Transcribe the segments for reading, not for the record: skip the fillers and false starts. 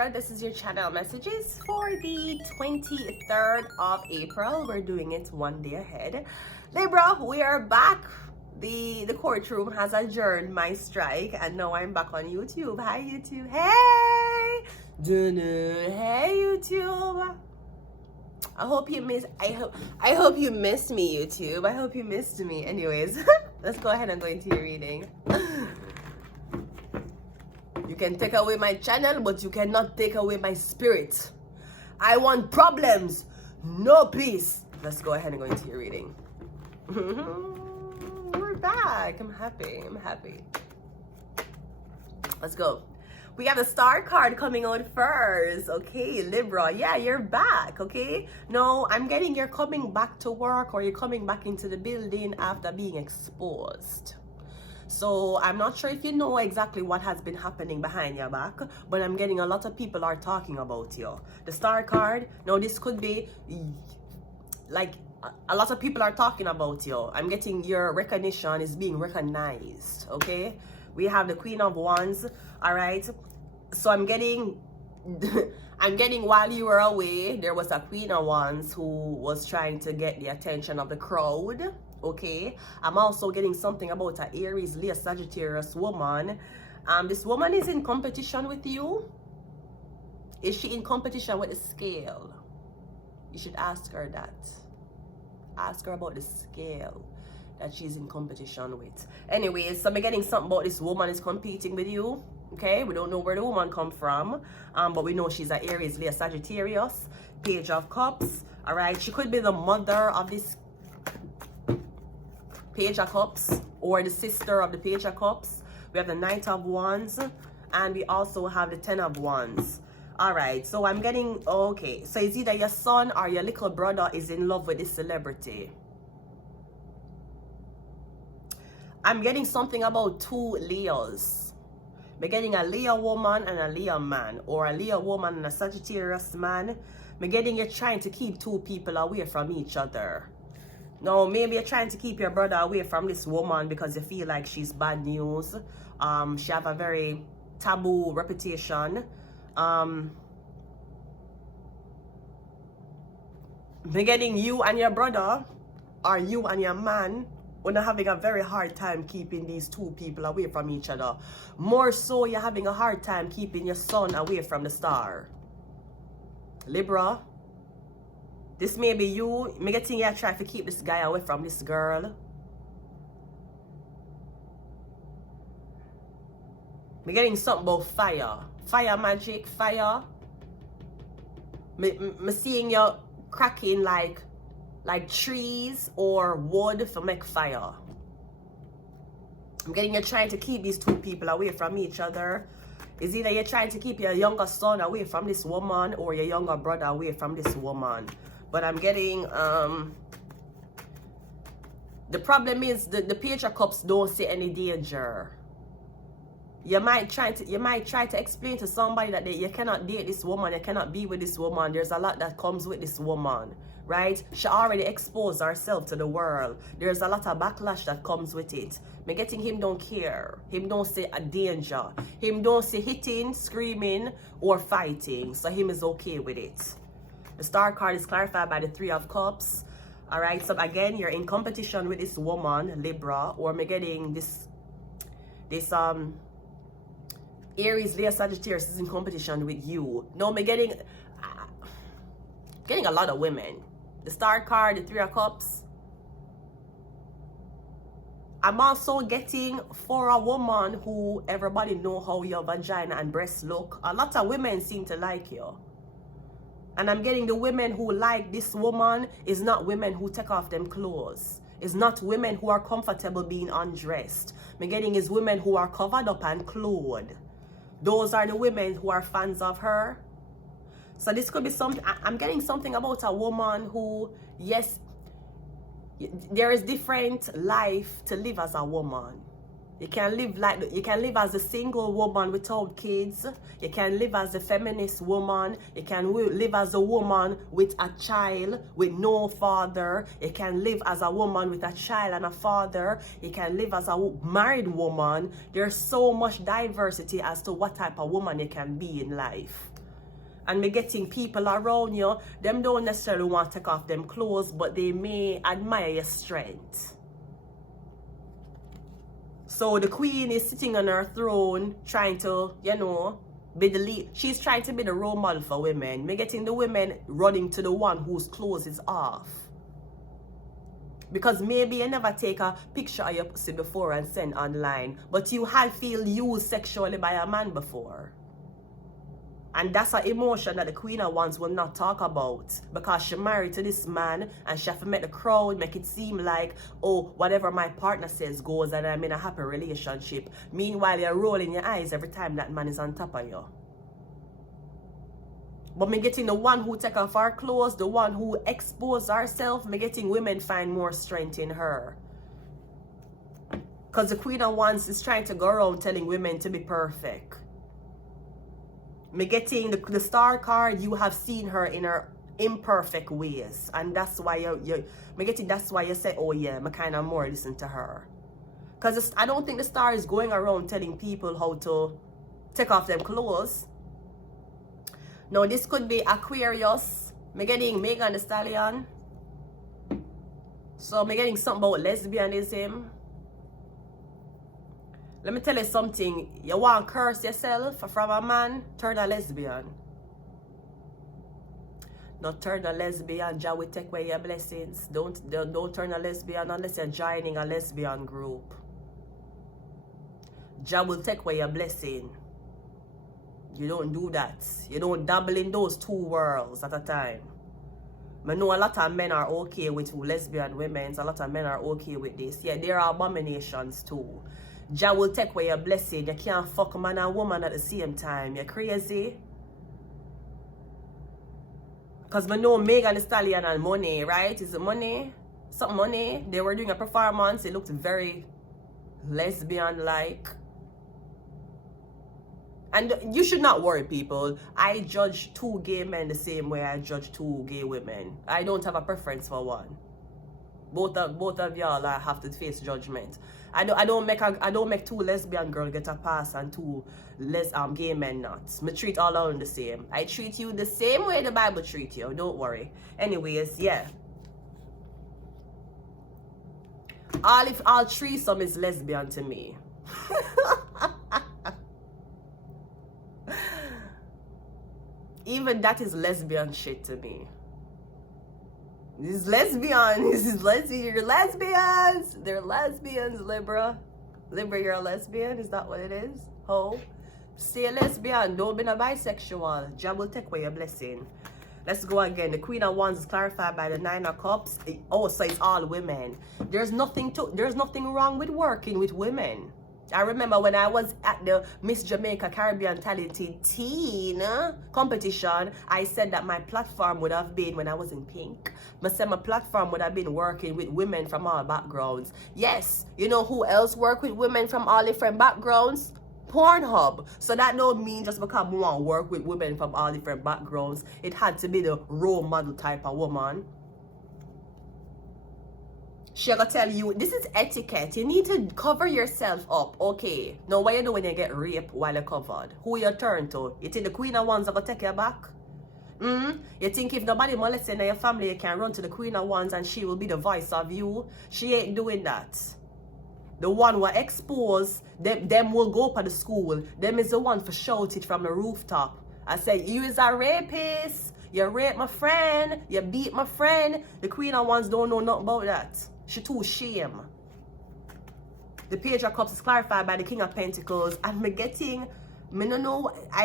Libra. This is your channel messages for the 23rd of April. We're doing it one day ahead. Libra, we are back. The courtroom has adjourned my strike, and now I'm back on YouTube. Hi, YouTube. Hey! Hey, YouTube. I hope you missed. I hope you missed me, YouTube. I hope you missed me. Anyways, let's go ahead and go into your reading. You can take away my channel, but you cannot take away my spirit. I want problems, no peace. Let's go ahead and go into your reading. We're back. I'm happy. I'm happy. Let's go. We have the star card coming out first. Okay, Libra. Yeah, you're back. Okay. No, I'm getting you're coming back to work, or you're coming back into the building after being exposed. So I'm not sure if you know exactly what has been happening behind your back, but I'm getting a lot of people are talking about you. The star card, now this could be like a lot of people are talking about you. I'm getting your recognition is being recognized. Okay, we have the Queen of Wands. All right, so I'm getting while you were away, there was a Queen of Wands who was trying to get the attention of the crowd. Okay, I'm also getting something about an Aries, Leo, Sagittarius woman. This woman is in competition with you. Is she in competition with the scale? You should ask her that. Ask her about the scale that she's in competition with. Anyways, so I'm getting something about this woman is competing with you. Okay, we don't know where the woman come from, but we know she's an Aries, Leo, Sagittarius. Page of Cups. All right, she could be the mother of this Page of Cups, or the sister of the Page of Cups. We have the Knight of Wands, and we also have the Ten of Wands. All right, so I'm getting, okay, so it's either your son or your little brother is in love with this celebrity. I'm getting something about two Leos. We're getting a Leo woman and a Leo man, or a Leo woman and a Sagittarius man. We're getting you trying to keep two people away from each other. No, maybe you're trying to keep your brother away from this woman because you feel like she's bad news. She have a very taboo reputation. Beginning you and your brother, or you and your man, when you're having a very hard time keeping these two people away from each other. More so, you're having a hard time keeping your son away from the star. Libra. This may be you. Me getting you try to keep this guy away from this girl. Me getting something about fire. Fire magic, fire. Me seeing you cracking like trees or wood to make fire. I'm getting you trying to keep these two people away from each other. It's either you're trying to keep your younger son away from this woman, or your younger brother away from this woman. But I'm getting, the problem is the Page of Cups don't see any danger. You might try to explain to somebody that you cannot date this woman, you cannot be with this woman. There's a lot that comes with this woman, right? She already exposed herself to the world. There's a lot of backlash that comes with it. Me getting him don't care. Him don't see a danger. Him don't see hitting, screaming, or fighting. So him is okay with it. The star card is clarified by the Three of Cups. All right, so again, you're in competition with this woman, Libra, or me getting this Aries, Leo, Sagittarius is in competition with you. No, me getting a lot of women. The star card, the Three of Cups. I'm also getting for a woman who everybody know how your vagina and breasts look. A lot of women seem to like you. And I'm getting the women who like this woman is not women who take off them clothes. It's not women who are comfortable being undressed. I'm getting is women who are covered up and clothed. Those are the women who are fans of her. So this could be something. I'm getting something about a woman who, yes, there is different life to live as a woman. You can live as a single woman without kids. You can live as a feminist woman. You can live as a woman with a child with no father. You can live as a woman with a child and a father. You can live as a married woman. There's so much diversity as to what type of woman you can be in life. And me getting people around you, them don't necessarily want to take off them clothes, but they may admire your strength. So the queen is sitting on her throne, trying to, you know, be the lead. She's trying to be the role model for women. Me getting the women running to the one whose clothes is off. Because maybe you never take a picture of your pussy before and send online, but you have feel used sexually by a man before. And that's an emotion that the Queen of Wands will not talk about, because she married to this man and she have to make the crowd make it seem like, oh, whatever my partner says goes and I'm in a happy relationship. Meanwhile, you're rolling your eyes every time that man is on top of you. But me getting the one who take off her clothes, the one who expose herself, me getting women find more strength in her. Because the Queen of Wands is trying to go around telling women to be perfect. Me getting the star card, you have seen her in her imperfect ways, and that's why that's why you say, oh yeah, me kind of more listen to her. Because I don't think the star is going around telling people how to take off them clothes. Now this could be Aquarius. Me getting Megan Thee Stallion. So me getting something about lesbianism. Let me tell you something. You want to curse yourself from a man? Turn a lesbian. Not turn a lesbian. Jah will take away your blessings. Don't turn a lesbian unless you're joining a lesbian group. Jah will take away your blessing. You don't do that. You don't dabble in those two worlds at a time. I know a lot of men are okay with lesbian women. A lot of men are okay with this. Yeah, there are abominations too. Jah will take away your blessing. You can't fuck a man and woman at the same time. You're crazy. Because I know Megan Thee Stallion and money, right? Is it money? Some money. They were doing a performance. It looked very lesbian-like. And you should not worry, people. I judge two gay men the same way I judge two gay women. I don't have a preference for one. Both of y'all have to face judgment. I don't make two lesbian girls get a pass and two gay men not. Me treat all of them the same. I treat you the same way the Bible treats you. Don't worry. Anyways, yeah. All threesome is lesbian to me. Even that is lesbian shit to me. This is lesbian. This is lesbian. You're lesbians. They're lesbians, Libra. Libra, you're a lesbian. Is that what it is? Ho. Stay a lesbian. Don't be a bisexual. Jah will take away your blessing. Let's go again. The Queen of Wands is clarified by the Nine of Cups. Oh, so it's all women. There's nothing wrong with working with women. I remember when I was at the Miss Jamaica Caribbean Talented Teen competition, I said that my platform would have been, when I was in pink, I said my platform would have been working with women from all backgrounds. Yes, you know who else work with women from all different backgrounds? Pornhub. So that don't mean just because we want to work with women from all different backgrounds, it had to be the role model type of woman. She gonna tell you, this is etiquette. You need to cover yourself up. Okay. Now, what you do when you get raped while you're covered? Who you turn to? You think the Queen of Wands are gonna take you back? You think if nobody molesting in your family, you can run to the Queen of Wands and she will be the voice of you? She ain't doing that. The one who expose, them will go up at the school. Them is the one for shout it from the rooftop. I say, you is a rapist. You raped my friend. You beat my friend. The Queen of Wands don't know nothing about that. She too shame. The Page of Cups is clarified by the King of Pentacles. And I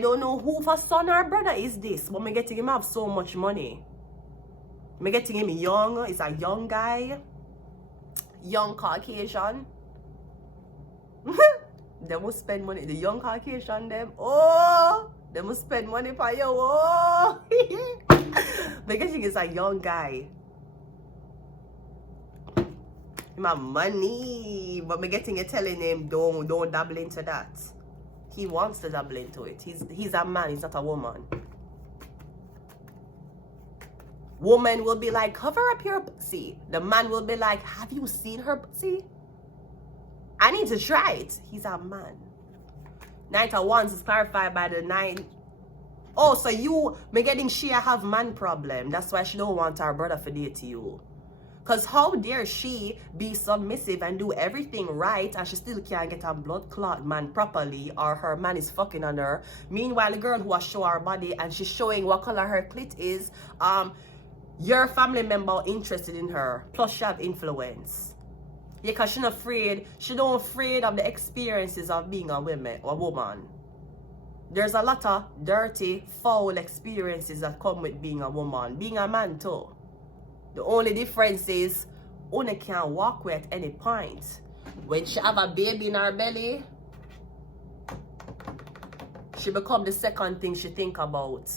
don't know who for son or brother is this. But me getting him have so much money. Me getting him young. It's a young guy. Young Caucasian. They must spend money. The young Caucasian them. Oh! They must spend money for you. Oh! Me getting is a young guy. My money, but me getting it telling him don't dabble into that. He wants to dabble into it. He's a man, he's not a woman. Woman will be like, cover up your pussy. The man will be like, have you seen her pussy? I need to try it. He's a man. Knight of Wands is clarified by the 9. Oh, so you, me getting she have man problem. That's why she don't want her brother to date you. Because how dare she be submissive and do everything right and she still can't get a blood clot man properly, or her man is fucking on her. Meanwhile, the girl who has show her body and she's showing what color her clit is, your family member interested in her. Plus she have influence. Yeah, because she's not afraid. She don't afraid of the experiences of being a woman. There's a lot of dirty, foul experiences that come with being a woman. Being a man too. The only difference is Una can't walk with at any point. When she have a baby in her belly, she become the second thing she think about.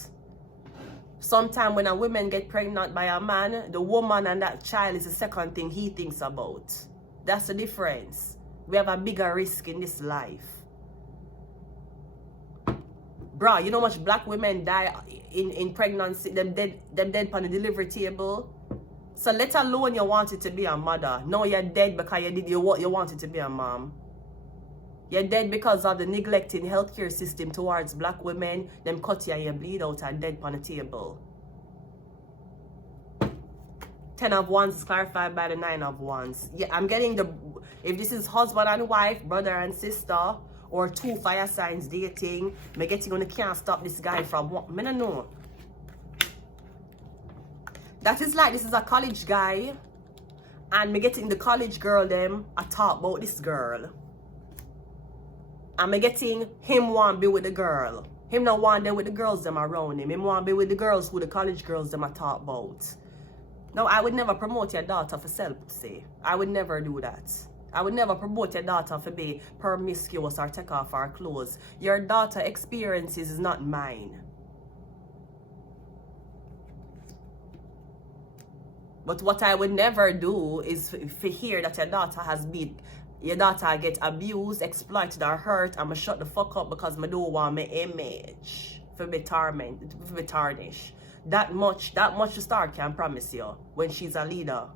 Sometimes when a woman get pregnant by a man, the woman and that child is the second thing he thinks about. That's the difference. We have a bigger risk in this life. Bruh, you know how much black women die in pregnancy, them dead on the delivery table? So let alone you wanted to be a mother. No, you're dead because you wanted to be a mom. You're dead because of the neglecting healthcare system towards black women. Them cut you and you bleed out and dead on the table. 10 of wands is clarified by the 9 of wands. Yeah, I'm getting the, if this is husband and wife, brother and sister, or 2 fire signs dating, me getting on the can't stop this guy from what? Me don't know. That is like this is a college guy, and me getting the college girl them I talk about this girl. And me getting him want be with the girl. Him not want them with the girls them around him. Him want be with the girls who the college girls them I talk about. No, I would never promote your daughter for sell pussy. I would never do that. I would never promote your daughter for be promiscuous or take off her clothes. Your daughter experiences is not mine. But what I would never do is to hear that your daughter get abused, exploited or hurt, I'ma shut the fuck up because I don't want my image for be tarnished. That much the star can promise you when she's a leader.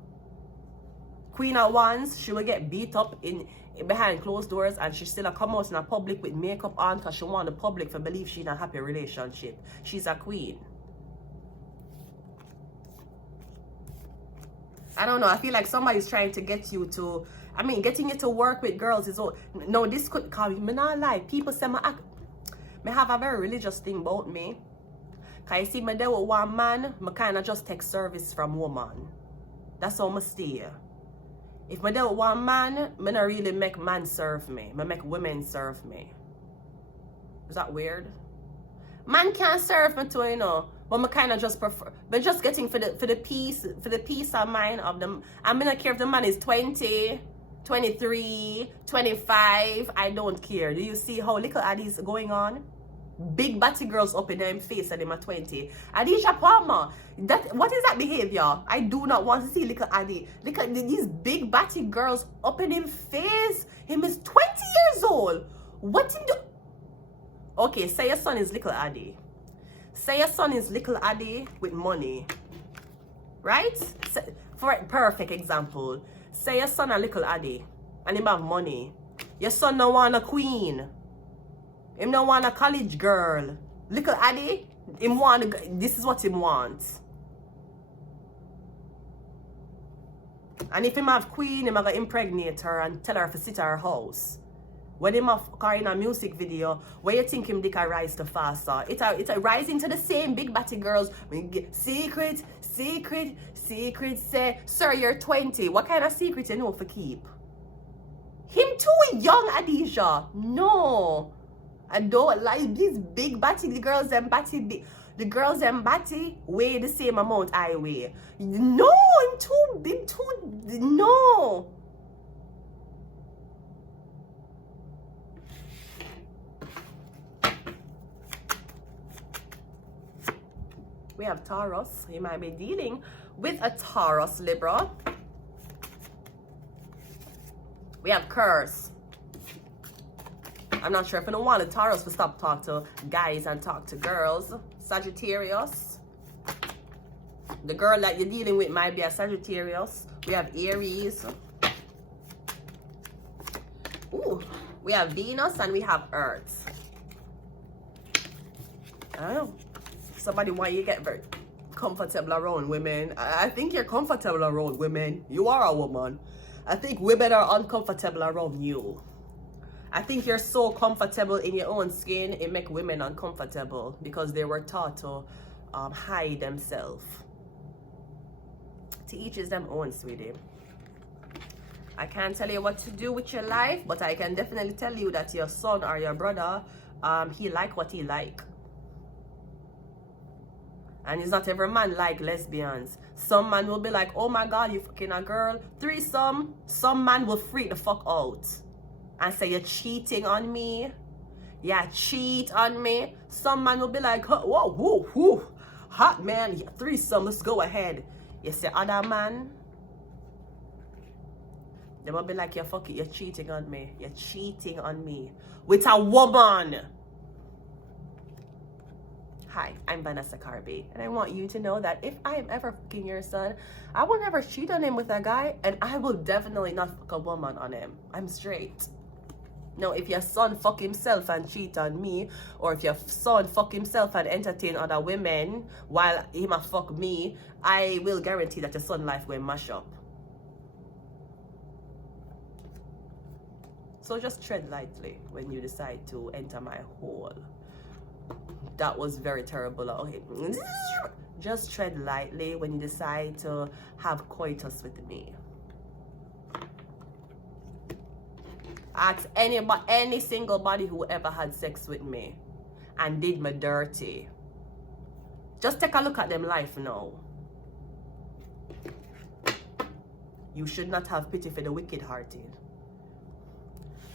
Queen of Wands, she will get beat up in behind closed doors and she still come out in a public with makeup on because she want the public to believe she's in a happy relationship. She's a queen. I don't know. I feel like somebody's trying to get you to, I mean, getting you to work with girls is all, no, this could come, me not like, people say me have a very religious thing about me. Cause you see me there with one man, me kind of just take service from woman. That's how I stay. If me there with one man, me not really make man serve me. Me make women serve me. Is that weird? Man can't serve me too, you know. But I kind of just prefer, but just getting for the peace of mind of them. I'm not care if the man is 20, 23, 25. I don't care. Do you see how little Addie's going on? Big batty girls up in them face and them at 20. Adisha Palmer, what is that behavior? I do not want to see little Addie. Look at these big batty girls up in him face. Him is 20 years old. What in the? Okay, say your son is little Addie. Say your son is little Addie with money, right? For a perfect example, say your son a little Addie and him have money. Your son no want a queen. Him no want a college girl. Little Addie, him want, this is what him wants. And if him have queen, him gonna impregnate her and tell her to sit at her house. When him have in a music video, where you think him dick a rise to faster? It's a rising to the same big batty girls. Secret, say, sir, you're 20. What kind of secret you know for keep? Him too young, Adisha. No. I don't like these big batty, the girls them batty, the girls them batty weigh the same amount I weigh. No, I'm too big, no. We have Taurus. You might be dealing with a Taurus, Libra. We have Curse. I'm not sure if I don't want a Taurus to stop talk to guys and talk to girls. Sagittarius. The girl that you're dealing with might be a Sagittarius. We have Aries. Ooh, we have Venus and we have Earth. I don't know. Somebody want you to get very comfortable around women. I think you're comfortable around women. You are a woman. I think women are uncomfortable around you. I think you're so comfortable in your own skin, it makes women uncomfortable because they were taught to hide themselves. To each is them own, sweetie. I can't tell you what to do with your life, but I can definitely tell you that your son or your brother, he like what he like. And it's not every man like lesbians. Some man will be like, oh my God, you fucking a girl. Threesome. Some man will freak the fuck out and say, you're cheating on me. Yeah, cheat on me. Some man will be like, whoa, whoa, whoa. Hot man, yeah, threesome, let's go ahead. You say, other man, they will be like, you're cheating on me. You're cheating on me with a woman. Hi, I'm Vanessa Carby, and I want you to know that if I am ever fucking your son, I will never cheat on him with a guy, and I will definitely not fuck a woman on him. I'm straight. Now, if your son fuck himself and cheat on me, or if your son fuck himself and entertain other women while him a fuck me, I will guarantee that your son life will mash up. So just tread lightly when you decide to enter my hole. That was very terrible. Okay. Just tread lightly when you decide to have coitus with me. Ask any single body who ever had sex with me and did me dirty. Just take a look at them life now. You should not have pity for the wicked-hearted.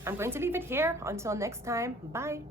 I'm going to leave it here. Until next time. Bye.